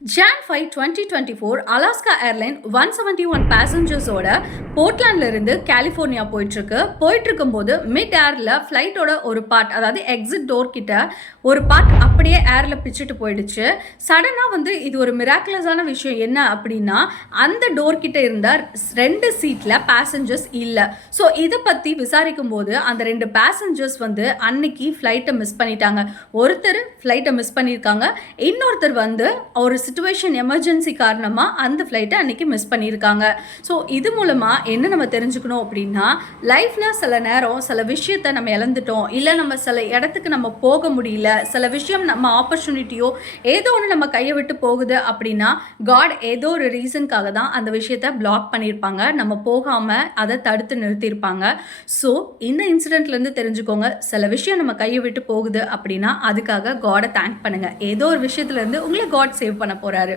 John 5, 2024 Alaska airline 171 பேசஞ்சர்ஸோட போர்ட்லாண்ட்ல இருந்து California போயிட்டு இருக்கும்போது மிட் ஏர்ல ஃப்ளைட்டோட ஒரு பார்ட், அதாவது எக்ஸிட் டோர் கிட்ட ஒரு பார்ட் அப்படியே ஏர்ல பிச்சுட்டு போயிடுச்சு. சடனா இது ஒரு மிராக்குலஸான விஷயம் என்ன அப்படின்னா, அந்த டோர் கிட்ட இருந்த 2 சீட்ல பேசஞ்சர்ஸ் இல்லை. ஸோ இதை பத்தி விசாரிக்கும் போது அந்த 2 பேசஞ்சர்ஸ் அன்னைக்கு ஃப்ளைட்டை மிஸ் பண்ணிட்டாங்க. ஒருத்தர் ஃப்ளைட்டை மிஸ் பண்ணியிருக்காங்க, இன்னொருத்தர் ஒரு சிச்சுவேஷன் எமர்ஜென்சி காரணமாக அந்த ஃப்ளைட்டை அன்றைக்கி மிஸ் பண்ணியிருக்காங்க. ஸோ இது மூலமாக என்ன நம்ம தெரிஞ்சுக்கணும் அப்படின்னா, லைஃப்பில் சில நேரம் சில விஷயத்தை நம்ம இழந்துட்டோம், இல்லை நம்ம சில இடத்துக்கு நம்ம போக முடியல, சில விஷயம் நம்ம ஆப்பர்ச்சுனிட்டியோ ஏதோ ஒன்று நம்ம கையை விட்டு போகுது அப்படின்னா, காட் ஏதோ ஒரு ரீசனுக்காக தான் அந்த விஷயத்தை பிளாக் பண்ணியிருப்பாங்க, நம்ம போகாமல் அதை தடுத்து நிறுத்தியிருப்பாங்க. ஸோ இந்த இன்சிடென்ட்லேருந்து தெரிஞ்சுக்கோங்க, சில விஷயம் நம்ம கையை விட்டு போகுது அப்படின்னா அதுக்காக காடை தேங்க் பண்ணுங்கள். ஏதோ ஒரு விஷயத்துலேருந்து உங்களை காட் சேவ் பண்ண போகிறாரு.